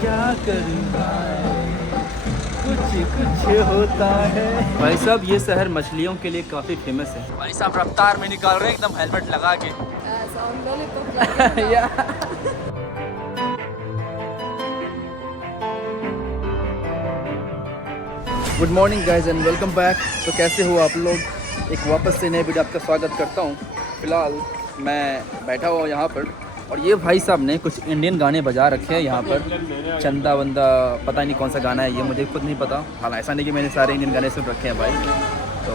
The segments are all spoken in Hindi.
क्या करूं कुछ कुछ होता है। भाई साहब ये शहर मछलियों के लिए काफ़ी फेमस है। भाई साहब रफ्तार में निकाल रहे हैं एकदम हेलमेट लगा के। या good morning guys and welcome back. तो कैसे हो आप लोग? एक वापस से नए वीडियो आपका स्वागत करता हूँ। फ़िलहाल मैं बैठा हुआ यहाँ पर और ये भाई साहब ने कुछ इंडियन गाने बजा रखे हैं यहाँ पर। चंदा वंदा पता नहीं कौन सा गाना है, ये मुझे खुद नहीं पता। हालांकि ऐसा नहीं कि मैंने सारे इंडियन गाने सुन रखे हैं भाई, तो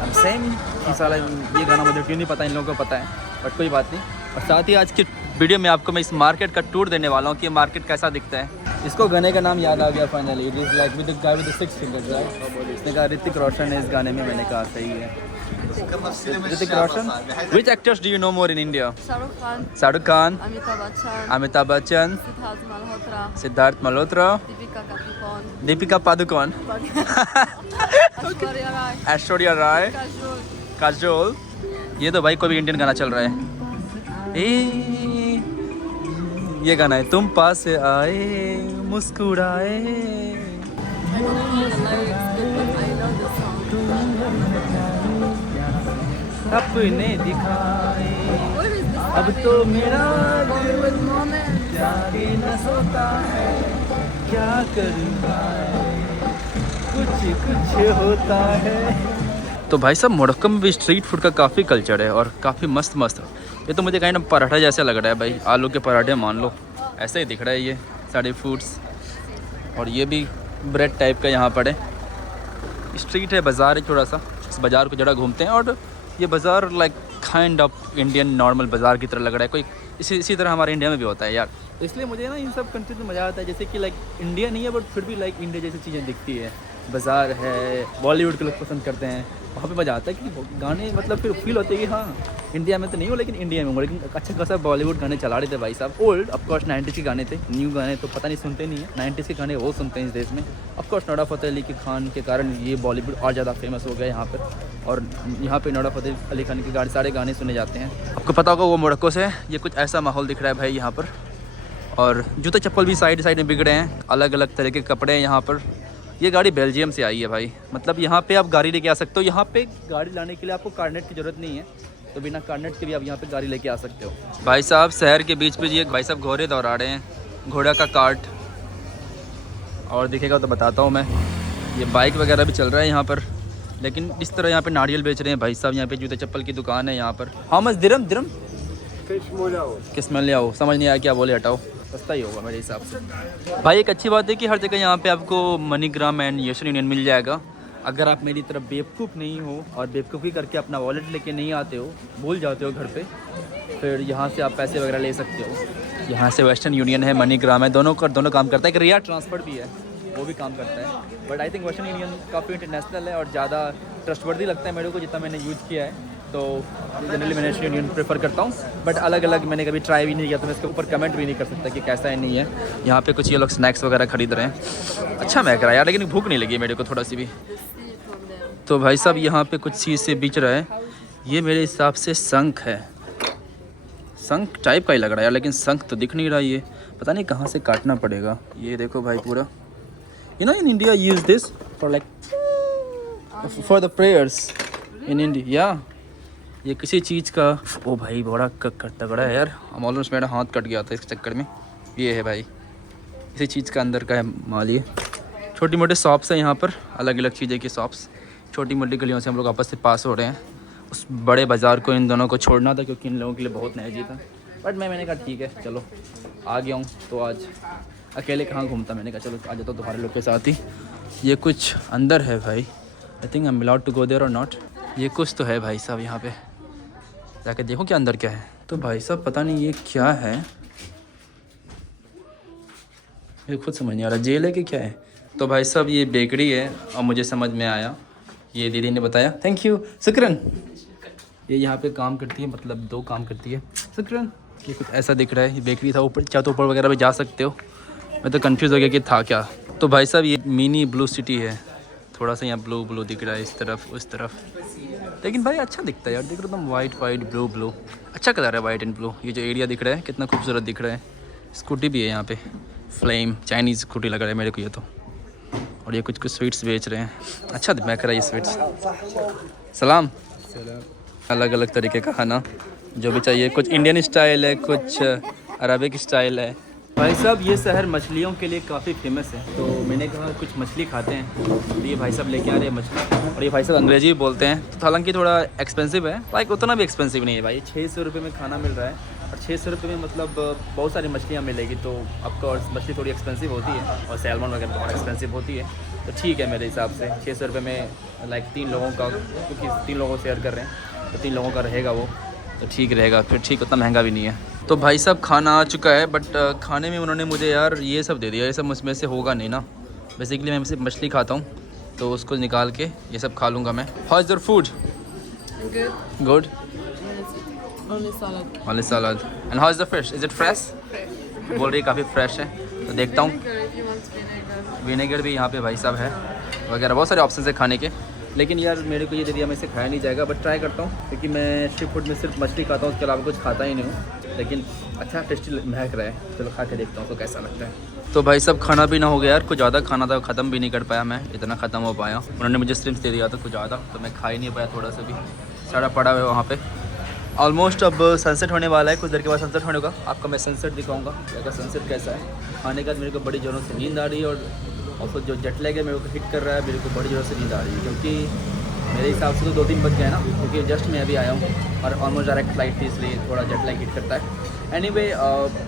हम सेम कि साला ये गाना मुझे क्यों नहीं पता, इन लोगों को पता है, बट कोई बात नहीं। और साथ ही आज की वीडियो में आपको मैं इस मार्केट का टूर देने वाला हूँ कि मार्केट कैसा दिखता है। इसको गाने का नाम याद आ गया finally, it is like with the guy with the six fingers right. इसने कहा ऋतिक रोशन है इस गाने में, मैंने कहा सही है Hrithik Roshan. Which actors do you know more in India? Shahrukh Khan, Amitabh Bachchan, Siddharth Malhotra, Deepika Padukone, Aishwarya Rai, Kajol. ये तो भाई कोई भी इंडियन गाना चल रहा है। ये गाना है तुम पास आए मुस्कुराए, अपने दिखाए, अब तो मेरा जागे न सोता है, क्या करूं कुछ कुछ होता है। तो भाई साहब मोरक्को में भी स्ट्रीट फूड का काफ़ी कल्चर है और काफ़ी मस्त मस्त। ये तो मुझे कहीं ना पराठा जैसा लग रहा है भाई, आलू के पराठे मान लो, ऐसे ही दिख रहा है ये सारे फूड्स। और ये भी ब्रेड टाइप का यहाँ पर है। स्ट्रीट है, बाज़ार है थोड़ा सा, इस बाज़ार को जरा घूमते हैं। और ये बाज़ार like kind of Indian normal बाज़ार की तरह लग रहा है, कोई इसी तरह हमारे इंडिया में भी होता है यार। इसलिए मुझे ना इन सब कंट्रीज में मज़ा आता है, जैसे कि लाइक इंडिया नहीं है बट फिर भी लाइक इंडिया जैसी चीज़ें दिखती है। बाज़ार है, बॉलीवुड के लोग पसंद करते हैं, वहाँ पे मज़ा आता है कि गाने मतलब फिर फील होते हैं कि हाँ इंडिया में तो नहीं हो लेकिन इंडिया में हो। लेकिन अच्छा खासा बॉलीवुड गाने चला रहे थे भाई साहब। ओल्ड ऑफकोर्स 90s के गाने थे, न्यू गाने तो पता नहीं सुनते नहीं है। 90s के गाने वो सुनते हैं इस देश में। ऑफकोर्स नोरा फतेह अली खान के कारण ये बॉलीवुड और ज़्यादा फेमस हो गया यहाँ पर। और यहाँ पे नोरा फतेह अली खान के सारे गाने सुने जाते हैं। आपको पता होगा वो मोरक्को से ये कुछ ऐसा माहौल दिख रहा है भाई यहाँ पर। और जूते चप्पल भी साइड साइड में बिगड़े हैं, अलग अलग तरह के कपड़े हैं यहाँ पर। ये गाड़ी बेल्जियम से आई है भाई, मतलब यहाँ पे आप गाड़ी लेके आ सकते हो। यहाँ पे गाड़ी लाने के लिए आपको कार्नेट की ज़रूरत नहीं है, तो बिना कार्नेट के भी आप यहाँ पे गाड़ी लेके आ सकते हो। भाई साहब शहर के बीच में ये भाई साहब घोड़े दौड़ा रहे हैं, घोड़ा का कार्ट। और दिखेगा तो बताता हूँ मैं। ये बाइक वगैरह भी चल रहा है यहाँ पर, लेकिन इस तरह यहाँ पे नारियल बेच रहे हैं भाई साहब। यहाँ पे जूते चप्पल की दुकान है यहाँ पर। हाउ मच दिरम दिरम किस में ले आओ, समझ नहीं आया क्या बोले, हटाओ, सस्ता ही होगा मेरे हिसाब से। भाई एक अच्छी बात है कि हर जगह यहाँ पे आपको मनीग्राम एंड वेस्टर्न यूनियन मिल जाएगा। अगर आप मेरी तरफ बेवकूफ़ नहीं हो और बेवकूफ़ी करके अपना वॉलेट लेके नहीं आते हो, भूल जाते हो घर पे, फिर यहाँ से आप पैसे वगैरह ले सकते हो। यहाँ से वेस्टर्न यूनियन है, मनीग्राम है, दोनों काम करता है। एक रिया ट्रांसफर भी है, वो भी काम करता है। But I think western union काफ़ी इंटरनेशनल है और ज़्यादा ट्रस्टवर्दी लगता है मेरे को, जितना मैंने यूज़ किया है। तो जनरली मैंने वेस्टर्न यूनियन प्रेफर करता हूँ, बट अलग अलग मैंने कभी ट्राई भी नहीं किया, तो मैं इसके ऊपर कमेंट भी नहीं कर सकता कि कैसा है नहीं है। यहाँ पे कुछ ये लोग स्नैक्स वगैरह खरीद रहे हैं, अच्छा महक रहा है यार, लेकिन भूख नहीं लगी मेरे को थोड़ा सी भी। तो भाई साहब यहाँ पे कुछ चीज़ से बेच रहा है, ये मेरे हिसाब से शंख है, शंख टाइप का ही लग रहा है यार, लेकिन शंख तो दिख नहीं रहा। ये पता नहीं कहाँ से काटना पड़ेगा। ये देखो भाई पूरा, you know in India use this for like for the prayers in India. ये किसी चीज़ का, ओ भाई बड़ा तगड़ा है यार, ऑलमोस्ट मेरा हाथ कट गया था इस चक्कर में। ये है भाई किसी चीज़ का अंदर का है माल। ये छोटी मोटी शॉप्स है यहाँ पर, अलग अलग चीज़ें की शॉप्स, छोटी मोटी गलियों से हम लोग आपस से पास हो रहे हैं। उस बड़े बाज़ार को इन दोनों को छोड़ना था क्योंकि इन लोगों के लिए बहुत नया था, बट मैंने कहा ठीक है चलो आ गया हूँ, तो आज अकेले कहाँ घूमता, मैंने कहा चलो आ जाता हूँ तुम्हारे लोग के साथ ही। ये कुछ अंदर है भाई, I think I am allowed to go there और नॉट। ये कुछ तो है भाई साहब, यहाँ पे जाके देखो क्या अंदर क्या है। तो भाई साहब पता नहीं ये क्या है, मेरे खुद समझ नहीं आ रहा, जेल है कि क्या है। तो भाई साहब ये बेकरी है और मुझे समझ में आया, ये दीदी ने बताया, थैंक यू शुक्रन। ये यहाँ पे काम करती है, मतलब 2 काम करती है, शुक्रन। ये कुछ ऐसा दिख रहा है, ये बेकरी था, ऊपर चाहे तो ऊपर वगैरह भी जा सकते हो, मैं तो कंफ्यूज हो गया कि था क्या। तो भाई साहब ये मिनी ब्लू सिटी है, थोड़ा सा यहाँ ब्लू ब्लू दिख रहा है इस तरफ उस तरफ, लेकिन भाई अच्छा दिखता है यार, देख रहा एकदम वाइट ब्लू ब्लू, अच्छा कलर है वाइट एंड ब्लू। ये जो एरिया दिख रहा है कितना खूबसूरत दिख रहा है। स्कूटी भी है यहाँ पे, फ्लेम चाइनीज़ स्कूटी लग रहा है मेरे को ये तो। और ये कुछ कुछ स्वीट्स बेच रहे हैं, अच्छा महक रहा है ये स्वीट्स। सलाम। अलग अलग तरीके का खाना जो भी चाहिए, कुछ इंडियन स्टाइल है, कुछ अरबिक स्टाइल है। भाई साहब ये शहर मछलियों के लिए काफ़ी फेमस है, तो मैंने कहा कुछ मछली खाते हैं। तो ये भाई साहब लेके आ रहे हैं मछली, और ये भाई साहब अंग्रेजी भी बोलते हैं, तो हालांकि थोड़ा एक्सपेंसिव है, लाइक उतना भी एक्सपेंसिव नहीं है भाई। 600 रुपये में खाना मिल रहा है, और 600 रुपये में मतलब बहुत सारी मछलियाँ मिलेगी, तो ऑफकोर्स मछली थोड़ी एक्सपेंसिव होती है, और सैल्मन वगैरह बहुत एक्सपेंसिव होती है, तो ठीक है मेरे हिसाब से 600 रुपये में लाइक 3 लोगों का, क्योंकि 3 लोगों शेयर कर रहे हैं तो 3 लोगों का रहेगा वो, तो ठीक रहेगा फिर, ठीक उतना महंगा भी नहीं है। तो भाई साहब खाना आ चुका है, बट खाने में उन्होंने मुझे यार ये सब दे दिया, ये सब मुझमें से होगा नहीं ना। बेसिकली मैं सिर्फ मछली खाता हूँ, तो उसको निकाल के ये सब खा लूँगा मैं। How is your food? Good. Only salad. And how is the fish? Is it fresh? बोल रही है काफ़ी फ्रेश है, तो देखता हूँ। विनेगर भी यहाँ पे भाई साहब है वगैरह, बहुत सारे ऑप्शन है खाने के, लेकिन यार मेरे को ये दे दिया, मैं इसे खाया नहीं जाएगा, बट ट्राई करता हूँ, क्योंकि मैं स्ट्रीट फूड में सिर्फ मछली खाता हूँ, उसके अलावा कुछ खाता ही नहीं हूँ। लेकिन अच्छा टेस्टी महक रहा है, चलो खा के देखता हूँ तो कैसा लगता है। तो भाई साहब खाना पीना हो गया यार, कुछ ज़्यादा खाना था, ख़त्म भी नहीं कर पाया मैं, इतना ख़त्म हो पाया। उन्होंने मुझे स्ट्रिम्स दे दिया था कुछ ज़्यादा, तो मैं खा ही नहीं पाया, थोड़ा सा भी सारा पड़ा हुआ है वहाँ पे। ऑलमोस्ट अब सनसेट होने वाला है, कुछ देर के बाद सनसेट होने का, आपको मैं सनसेट दिखाऊंगा क्या सनसेट कैसा है। खाने का मेरे को बड़ी ज़ोरों से नींद आ रही है, और फिर जो जेट लैग है मेरे को हिट कर रहा है, मेरे को बड़ी ज़ोरों से नींद आ रही है, क्योंकि मेरे हिसाब से तो 2-3 बज गए ना, क्योंकि जस्ट मैं अभी आया हूँ, और ऑलमोस्ट डायरेक्ट फ्लाइट थी, इसलिए थोड़ा जेट लैग हिट करता है। एनीवे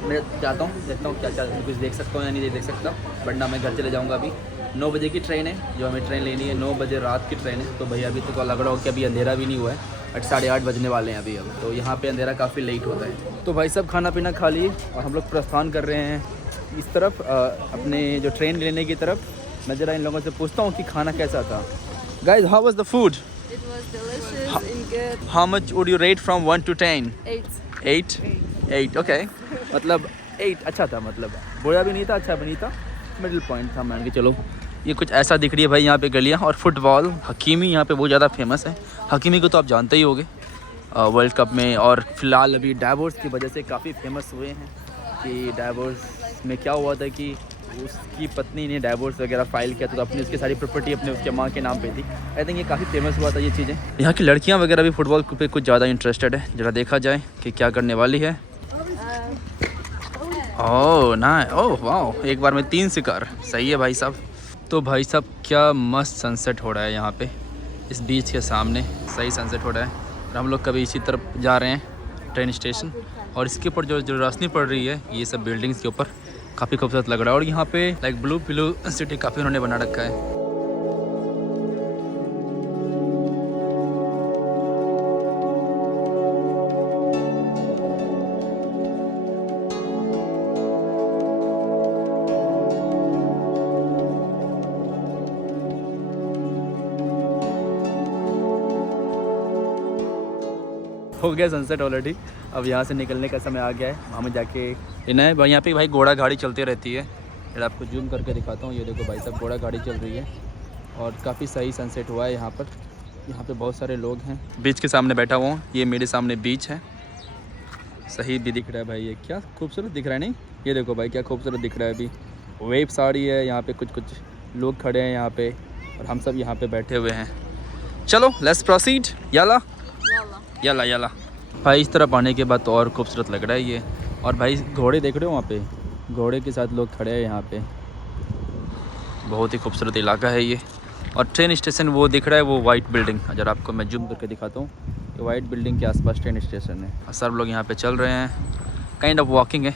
मैं जाता हूँ, देखता हूँ क्या क्या कुछ देख सकता हूँ या नहीं देख सकता, वरना मैं घर चले जाऊँगा। अभी 9 बजे की ट्रेन है, जो हमें ट्रेन लेनी है 9 बजे रात की ट्रेन है, तो भैया अभी तक लग रहा हो कि अभी अंधेरा भी नहीं हुआ है, 8-8:30 बजने वाले हैं अभी, अब तो यहाँ पे अंधेरा काफ़ी लेट होता है। तो भाई सब खाना पीना खा लिए, और हम लोग प्रस्थान कर रहे हैं इस तरफ, अपने जो ट्रेन लेने की तरफ। मैं ज़रा इन लोगों से पूछता हूँ कि खाना कैसा था। Guys, how was the food? It was delicious and good. How much would you rate from 1 to 10? 8. 8 okay, मतलब 8 अच्छा था, मतलब बुरा भी नहीं था, अच्छा भी नहीं था, मिडिल पॉइंट था मान के चलो। ये कुछ ऐसा दिख रही है भाई यहाँ पे गलियाँ, और फुटबॉल हकीमी यहाँ पे बहुत ज़्यादा फेमस है। हकीमी को तो आप जानते ही होंगे वर्ल्ड कप में, और फिलहाल अभी डाइवोर्स की वजह से काफ़ी फेमस हुए हैं, कि डाइवोर्स में क्या हुआ था कि उसकी पत्नी ने डाइवोर्स वगैरह फाइल किया था, तो अपनी उसकी सारी प्रॉपर्टी अपने उसके माँ के नाम पे थी। आई थिंक ये काफ़ी फेमस हुआ था ये चीज़ें। यहाँ की लड़कियाँ वगैरह भी फुटबॉल पे कुछ ज़्यादा इंटरेस्टेड है, ज़रा देखा जाए कि क्या करने वाली है। ओह ना, ओह वाह, एक बार में 3 शिकार, सही है भाई साहब। तो भाई साहब क्या मस्त सनसेट हो रहा है यहाँ पे, इस बीच के सामने सही सनसेट हो रहा है, और हम लोग कभी इसी तरफ जा रहे हैं ट्रेन स्टेशन, और इसके ऊपर जो रोशनी पड़ रही है ये सब बिल्डिंग्स के ऊपर, काफ़ी खूबसूरत लग रहा है। और यहाँ पे लाइक ब्लू पिलू सिटी काफ़ी उन्होंने बना रखा है। हो गया सनसेट ऑलरेडी, अब यहाँ से निकलने का समय आ गया है, वहाँ में जाके लेना है। यहाँ पे भाई घोड़ा गाड़ी चलती रहती है, फिर आपको जूम करके दिखाता हूँ, ये देखो भाई साहब घोड़ा गाड़ी चल रही है, और काफ़ी सही सनसेट हुआ है यहाँ पर। यहाँ पे बहुत सारे लोग हैं, बीच के सामने बैठा हुआ हूँ, ये मेरे सामने बीच है, सही भी दिख रहा है भाई, ये क्या खूबसूरत दिख रहा है, नहीं ये देखो भाई क्या खूबसूरत दिख रहा है। अभी वेव्स आ रही है, यहाँ पे कुछ कुछ लोग खड़े हैं यहाँ पे, और हम सब यहाँ पे बैठे हुए हैं। चलो लेट्स प्रोसीड, याला याला याला। भाई इस तरफ आने के बाद तो और खूबसूरत लग रहा है ये, और भाई घोड़े देख रहे हो वहाँ पे, घोड़े के साथ लोग खड़े हैं यहाँ पे, बहुत ही खूबसूरत इलाका है ये। और ट्रेन स्टेशन वो दिख रहा है, वो वाइट बिल्डिंग, अगर आपको मैं जूम करके दिखाता हूँ, ये वाइट बिल्डिंग के आसपास ट्रेन स्टेशन है, और सब लोग यहाँ पे चल रहे हैं, काइंड ऑफ वॉकिंग है।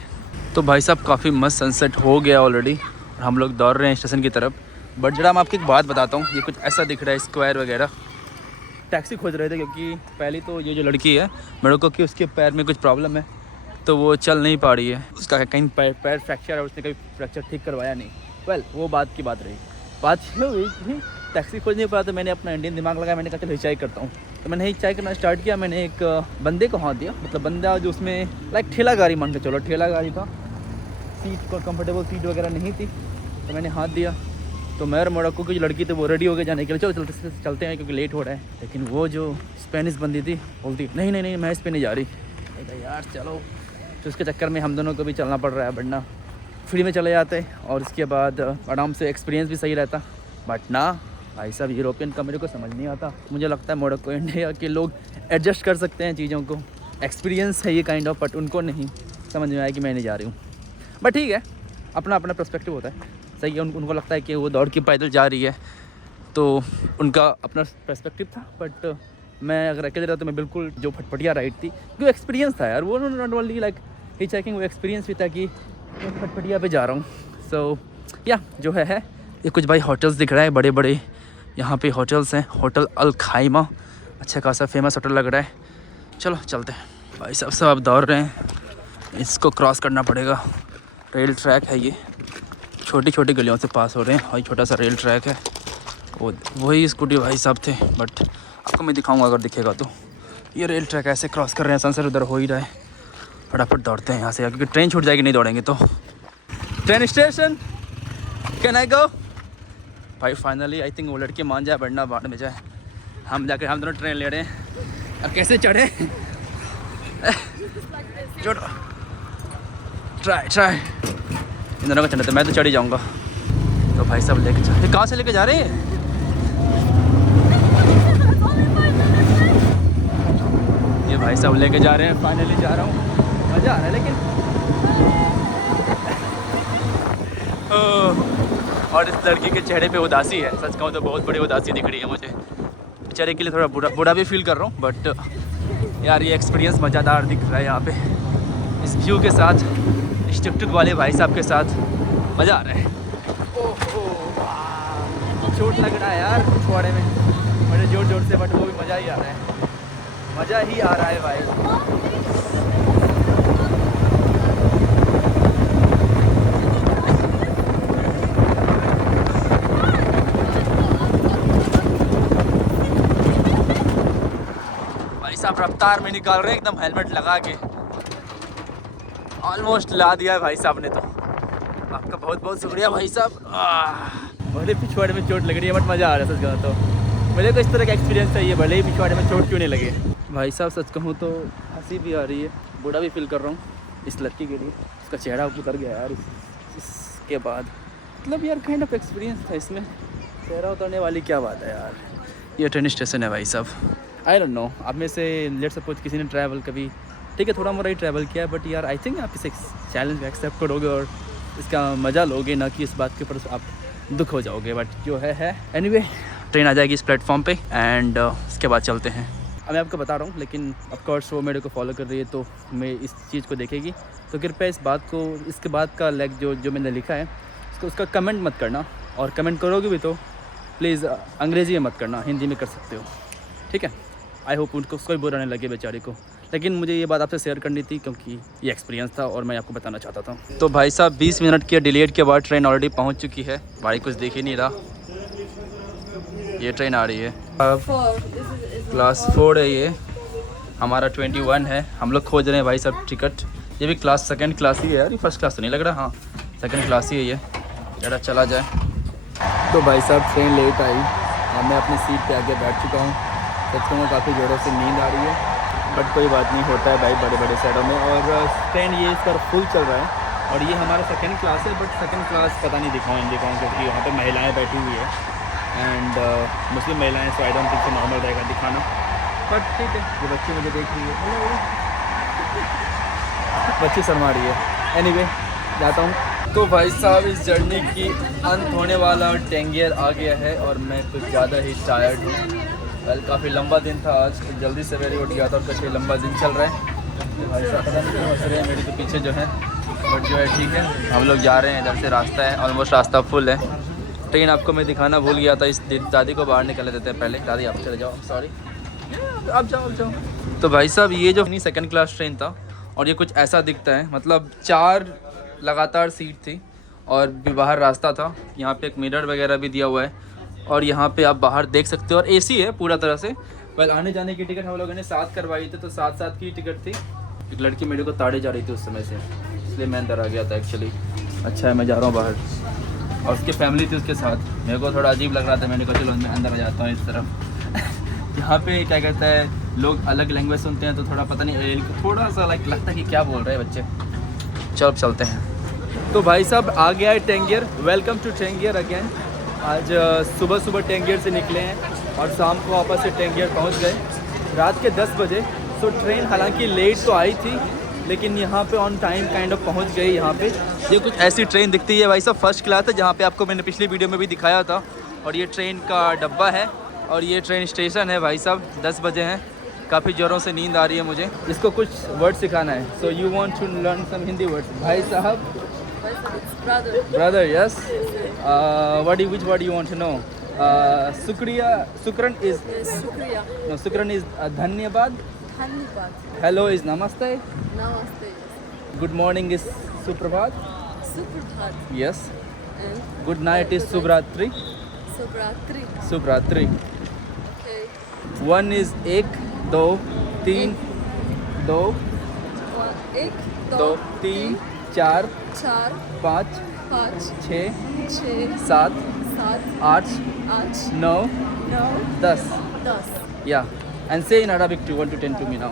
तो भाई साहब काफ़ी मस्त सनसेट हो गया ऑलरेडी, और हम लोग दौड़ रहे हैं स्टेशन की तरफ। बट जरा मैं आपकी एक बात बताता हूँ, ये कुछ ऐसा दिख रहा है स्क्वायर वगैरह। टैक्सी खोज रहे थे, क्योंकि पहले तो ये जो लड़की है मेरे को कि उसके पैर में कुछ प्रॉब्लम है, तो वो चल नहीं पा रही है, उसका कहीं पैर फ्रैक्चर है, उसने कभी फ्रैक्चर ठीक करवाया नहीं। वेल वो बात की बात रही, बात ये हुई कि टैक्सी खोज नहीं पाया, तो मैंने अपना इंडियन दिमाग लगाया, मैंने कहा चलो हिचाई करता हूँ। तो मैंने हिचाई करना स्टार्ट किया, मैंने एक बंदे को हाथ दिया, मतलब बंदा जो उसमें लाइक ठेला गाड़ी मान के चलो, ठेला गाड़ी था, सीट को कंफर्टेबल सीट वगैरह नहीं थी, तो मैंने हाथ दिया। तो मैं और मोड़क्को की जो लड़की थी वो रेडी हो गए जाने के लिए, चलो चलते हैं क्योंकि लेट हो रहा है। लेकिन वो जो स्पेनिश बंदी थी बोलती नहीं नहीं नहीं मैं इस पर नहीं जा रही। यार चलो, तो उसके चक्कर में हम दोनों को भी चलना पड़ रहा है, वरना फ्री में चले जाते और उसके बाद आराम से एक्सपीरियंस भी सही रहता। बट ना भाई साहब, यूरोपियन का मेरे को समझ नहीं आता। मुझे लगता है मोरक्को इंडिया के लोग एडजस्ट कर सकते हैं चीज़ों को, एक्सपीरियंस है ये काइंड ऑफ, बट उनको नहीं समझ में आया कि मैं नहीं जा रही हूँ। बट ठीक है, अपना अपना पर्सपेक्टिव होता है, सही है। उनको लगता है कि वो दौड़ के पैदल जा रही है, तो उनका अपना पर्सपेक्टिव था। बट मैं अगर अकेले रहा तो मैं बिल्कुल, जो फटफटिया राइड थी, क्योंकि एक्सपीरियंस था यार, वो not only like he checking, वो एक्सपीरियंस भी था कि मैं फटफटिया पे जा रहा हूँ। सो या जो है ये कुछ भाई होटल्स दिख रहा है, बड़े बड़े यहाँ पे होटल्स हैं। होटल अल खाइमा, अच्छा खासा फेमस होटल लग रहा है। चलो चलते हैं। भाई साहब सब दौड़ रहे हैं, इसको क्रॉस करना पड़ेगा। रेल ट्रैक है ये, छोटी छोटी गलियों से पास हो रहे हैं और छोटा सा रेल ट्रैक है। वही स्कूटी भाई साहब थे, बट आपको मैं दिखाऊंगा अगर दिखेगा तो। ये रेल ट्रैक ऐसे क्रॉस कर रहे हैं, सनसेट उधर हो ही रहा है। फटाफट दौड़ते हैं यहाँ से, क्योंकि ट्रेन छूट जाएगी नहीं दौड़ेंगे तो। ट्रेन स्टेशन, कैन आई गो? भाई फाइनली आई थिंक वो लड़के मान जाए, बढ़ना बाद में जाए। हम दोनों ट्रेन ले रहे हैं। अब कैसे चढ़े? ट्राई इन दोनों का चढ़ते, मैं तो चढ़ ही जाऊँगा। तो भाई सब लेके जा, कहाँ से लेके जा रहे हैं? ये भाई सब लेके जा रहे हैं, फाइनली जा रहा हूँ। मज़ा आ रहा है लेकिन और इस लड़की के चेहरे पे उदासी है, सच कहूँ तो बहुत बड़ी उदासी दिख रही है मुझे। बेचारे के लिए थोड़ा बुरा भी फील कर रहा हूँ, बट यार ये एक्सपीरियंस मज़ेदार दिख रहा है यहाँ पे, इस व्यू के साथ, इस टुक टुक वाले भाई साहब के साथ मज़ा आ रहा है। चोट लग रहा है यार पिछवाड़े में बड़े जोर जोर से, बट वो भी मज़ा ही आ रहा है, मज़ा ही आ रहा है भाई। आप रफ्तार में निकाल रहे हैं एकदम हेलमेट लगा के, ऑलमोस्ट ला दिया है भाई साहब ने। तो आपका बहुत बहुत शुक्रिया भाई साहब। बड़े पिछवाड़े में चोट लग रही है, बट मज़ा आ रहा है सच कहूँ तो। मुझे को इस तरह का एक्सपीरियंस चाहिए, भले ही पिछवाड़े में चोट क्यों नहीं लगे। भाई साहब सच कहूँ तो हंसी भी आ रही है, बुरा भी फील कर रहा हूँ इस लड़की के लिए। उसका चेहरा उतर गया यार इसके बाद, मतलब यार काइंड ऑफ एक्सपीरियंस था इसमें, चेहरा उतरने वाली क्या बात है यार। ये ट्रेन स्टेशन है भाई साहब। आई डोंट नो, आप में से लेट सपोज किसी ने ट्रैवल कभी, ठीक है थोड़ा मोड़ा ही ट्रैवल किया, बट यार आई थिंक आप इस चैलेंज को एक्सेप्ट करोगे और इसका मज़ा लोगे, ना कि इस बात के ऊपर आप दुख हो जाओगे। बट जो है एनीवे, ट्रेन आ जाएगी इस प्लेटफॉर्म पे एंड इसके बाद चलते हैं। अब मैं आपको बता रहा हूँ, लेकिन ऑफकोर्स वो मेरे को फॉलो कर रही है तो मैं इस चीज़ को देखेगी, तो कृपया इस बात को, इसके बाद का लेग जो मैंने लिखा है उसका कमेंट मत करना, और कमेंट करोगे भी तो प्लीज़ अंग्रेज़ी में मत करना, हिंदी में कर सकते हो, ठीक है। आई होप उनको कोई बुरा नहीं लगे बेचारे को, लेकिन मुझे ये बात आपसे शेयर करनी थी क्योंकि ये एक्सपीरियंस था और मैं आपको बताना चाहता था। तो भाई साहब 20 मिनट के डिलेड के बाद ट्रेन ऑलरेडी पहुंच चुकी है। भाई कुछ दिख ही नहीं रहा, ये ट्रेन आ रही है अब क्लास 4 है, ये हमारा 21 है। हम लोग खोज रहे हैं भाई साहब टिकट। ये भी सेकंड क्लास ही है यार, फर्स्ट क्लास तो नहीं लग रहा। हाँ सेकंड क्लास ही है ये, ज़रा चला जाए। तो भाई साहब ट्रेन लेट आई और मैं अपनी सीट पे आके बैठ चुका हूँ। सच कहूँ काफ़ी ज़ोरों से नींद आ रही है, बट कोई बात नहीं, होता है भाई बड़े बड़े शहरों में। और ट्रेन ये इस पर फुल चल रहा है और ये हमारा सेकंड क्लास है, बट सेकंड क्लास पता नहीं दिखाऊँ क्योंकि वहाँ पे महिलाएं बैठी हुई है एंड मुस्लिम महिलाएं, सो आई डोंट थिंक नॉर्मल रहेगा दिखाना, बट ठीक है। ये बच्ची मुझे देख रही है, बच्ची शर्मा रही है। एनीवे जाता हूँ। तो भाई साहब इस जर्नी की अंत होने वाला और टेंगियर आ गया है और मैं कुछ ज़्यादा ही टायर्ड हूँ। कल काफ़ी लंबा दिन था, आज तो जल्दी सवेरे उठ गया था और काफ़ी लंबा दिन चल रहा है। तो भाई साहब पता नहीं क्यों हंस रहे हैं मेरे तो पीछे जो है, बट जो है ठीक है। हम लोग जा रहे हैं, इधर से रास्ता है, ऑलमोस्ट रास्ता फुल है। ट्रेन आपको मैं दिखाना भूल गया था, इस दादी को बाहर निकल देते हैं पहले। दादी आप चले जाओ, सॉरी आप जाओ। तो भाई साहब ये जो सेकंड क्लास ट्रेन था और ये कुछ ऐसा दिखता है, मतलब 4 लगातार सीट थी और बाहर रास्ता था। यहाँ पे एक मिरर वगैरह भी दिया हुआ है और यहाँ पे आप बाहर देख सकते हो और एसी है पूरा तरह से। वेल आने जाने की टिकट हम लोगों ने 7 करवाई थी, तो 7 की टिकट थी। एक लड़की मेरे को ताड़े जा रही थी उस समय से, इसलिए मैं अंदर आ गया था एक्चुअली। अच्छा है मैं जा रहा हूँ बाहर और उसकी फैमिली थी उसके साथ। मेरे को थोड़ा अजीब लग रहा था, मैंने कहा चलो मैं अंदर आ जाता हूँ इस तरफ। यहाँ पे क्या कहता है, लोग अलग लैंग्वेज सुनते हैं तो थोड़ा पता नहीं, थोड़ा सा लाइक लगता है कि क्या बोल रहे हैं बच्चे। चलो अब चलते हैं। तो भाई साहब आ गया है Tangier. Welcome to Tangier again. आज सुबह सुबह टेंगियर से निकले हैं और शाम को वापस से टेंगियर पहुंच गए रात के 10 बजे। सो ट्रेन हालांकि लेट तो आई थी लेकिन यहाँ पे ऑन टाइम काइंड ऑफ पहुँच गई। यहाँ पे ये कुछ ऐसी ट्रेन दिखती है भाई साहब, फर्स्ट क्लास है, जहाँ पे आपको मैंने पिछली वीडियो में भी दिखाया था। और ये ट्रेन का डब्बा है और ये ट्रेन स्टेशन है भाई साहब। 10 बजे हैं, काफ़ी ज़ोरों से नींद आ रही है मुझे। इसको कुछ वर्ड सिखाना है। So you want to learn some Hindi words. भाई साहब brother, yes. which word you want to know? शुक्रिया, शुक्रन इज Shukriya. no, शुक्रन इज धन्यवाद। Dhanyabad. हेलो इज नमस्ते। Namaste. गुड मॉर्निंग इज सुप्रभात। Suprabhat. Yes. And good night is शुभरात्रि। Subratri. शुभरात्रि। Okay. 1 इज 1 2 3 2 एक, 2 3 4 चार, 5 पाँच, 6 छः, 7 सात, 8 आठ, 9 नौ, 10 दस. Yeah, and say in Arabic to 1 to 10 to me now.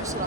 10.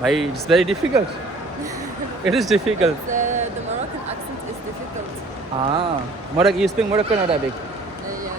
Bhai, it's very difficult. It is difficult. The Moroccan accent is difficult. Moroccan, you speak Moroccan Arabic? Yeah,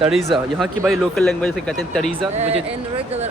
तरीज़ा, यहाँ की भाई लोकल लैंग्वेज से कहते हैं तरीज़ा। मुझे In regular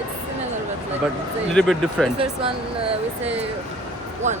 It's similar but like but say- little bit different. The first one we say one,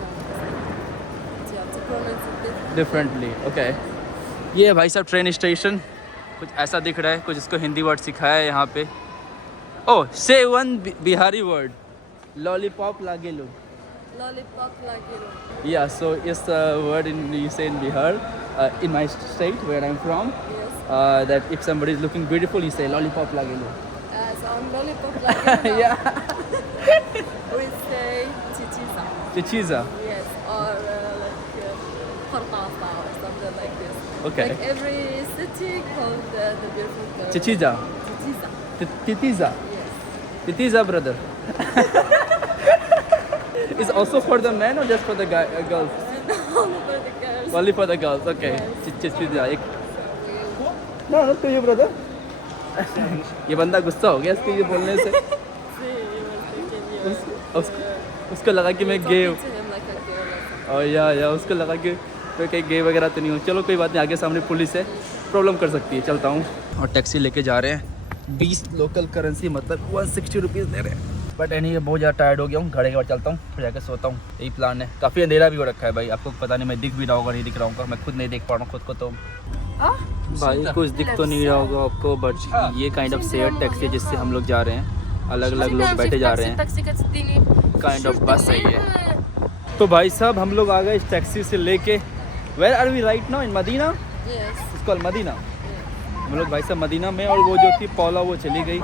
No, you have to pronounce it differently. Differently. Okay, ये है भाई साहब ट्रेन स्टेशन। कुछ ऐसा दिख रहा है, कुछ इसको हिंदी वर्ड सिखाया है यहाँ पे। ओह, से वन बिहारी वर्ड, लॉलीपॉप लागे लो। Lollipop like you. Yeah, so it's a word you say in Bihar, in my state where I'm from, Yes. that if somebody is looking beautiful, you say lollipop lage lo. So I'm lollipop like you. Yeah. We say chichiza. Chichiza. Yes, or like Khartafa or something like this. Okay. Like every city called the beautiful girl. Chichiza. Chichiza. Titiza. Yes. Titiza, brother. Is also for the men or just for the girls? Only for the girls. Only for the girls. Okay. Yes. Chichiza. No, not to you, brother. ये बंदा गुस्सा हो गया इसके ये बोलने से। See, you were thinking you उसको लगा कि मैं गे talking to him like a girl or something. और या उसको लगा कि मैं कहीं गे वगैरह तो नहीं हूँ। चलो कोई बात नहीं, आगे सामने पुलिस है, प्रॉब्लम कर सकती है। चलता हूँ। और टैक्सी लेके जा रहे हैं, 20 लोकल करेंसी मतलब 160 रुपीज़ दे रहे हैं। बट एनी बहुत ज़्यादा टायर्ड हो गया हूँ, घरे के बाद चलता हूँ, फिर जाकर सोता हूँ। यही प्लान है। काफ़ी अंधेरा भी हो रखा है भाई, आपको पता नहीं मैं दिख भी रहा होगा नहीं दिख रहा होगा, मैं खुद नहीं देख पा रहा हूँ खुद को। तो भाई कुछ दिख तो नहीं रहा होगा आपको, बट ये काइंड ऑफ शेयर टैक्सी है जिससे हम लोग जा रहे हैं। अलग अलग लोग बैठे जा रहे हैं, काइंड ऑफ बस है ये। तो भाई साहब हम लोग आ गए इस टैक्सी से लेके। Where are we right now? In Medina. Yes. इसको मदीना। हम लोग भाई साहब मदीना में, और वो जो थी पौला वो चली गई,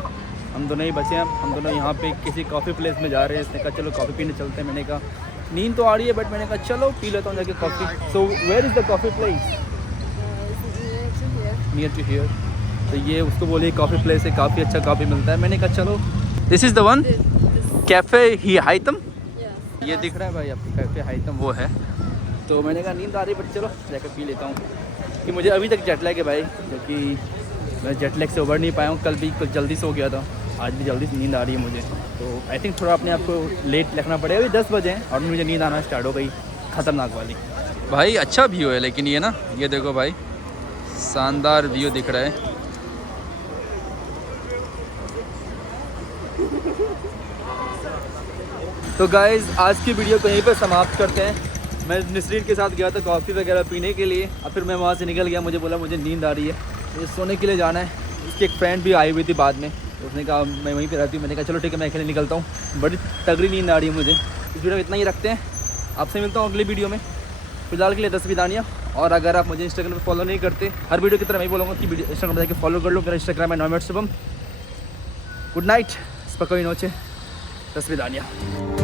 हम दोनों ही बचे हैं। हम दोनों यहाँ पे किसी कॉफ़ी प्लेस में जा रहे हैं। इसने कहा चलो कॉफ़ी पीने चलते हैं। मैंने कहा नींद तो आ रही है बट मैंने कहा चलो पी लेता हूँ जाके coffee. So where is the coffee place? Near to here. तो ये उसको बोलिए कॉफ़ी प्लेस है, काफ़ी अच्छा कॉफ़ी मिलता है। मैंने कहा चलो this is the one cafe ही हाइतम। Yes. ये दिख रहा है भाई आपको कैफ़े हाइतम, वो है। तो मैंने कहा नींद आ रही है बट चलो जाकर पी लेता हूँ कि मुझे अभी तक जेट लैग है भाई, क्योंकि मैं जेट लैग से उभर नहीं पाया हूँ। कल भी कुछ जल्दी से हो गया था, आज भी जल्दी से नींद आ रही है मुझे। तो आई थिंक थोड़ा अपने आप को लेट रखना पड़ेगा। अभी 10 बजे हैं और मुझे नींद आना स्टार्ट हो गई, ख़तरनाक वाली। भाई अच्छा व्यू है लेकिन ये ना, ये देखो भाई शानदार व्यू दिख रहा है। तो गाइज़ आज की वीडियो को यहीं पर समाप्त करते हैं। मैं नसरीन के साथ गया था कॉफ़ी वगैरह पीने के लिए, और फिर मैं वहाँ से निकल गया। मुझे बोला मुझे नींद आ रही है, मुझे सोने के लिए जाना है। इसकी एक फ्रेंड भी आई हुई थी बाद में, तो उसने कहा मैं वहीं पे रहती हूँ। मैंने कहा चलो ठीक है मैं अकेले निकलता हूँ, बड़ी तगड़ी नींद आ रही है मुझे। इस वीडियो में इतना ही रखते हैं, आपसे मिलता हूँ अगली वीडियो में। फिलहाल के लिए तस्वीदानियाँ। और अगर आप मुझे इंस्टाग्राम पर फॉलो नहीं करते, हर वीडियो की तरह मैं बोलूँगा कि इंस्टाग्राम पर जाकर फॉलो कर लो। मेरा इंस्टाग्राम है नॉमेट शुभम। गुड नाइट, स्पकोई नोचे, तस्वीदानियाँ।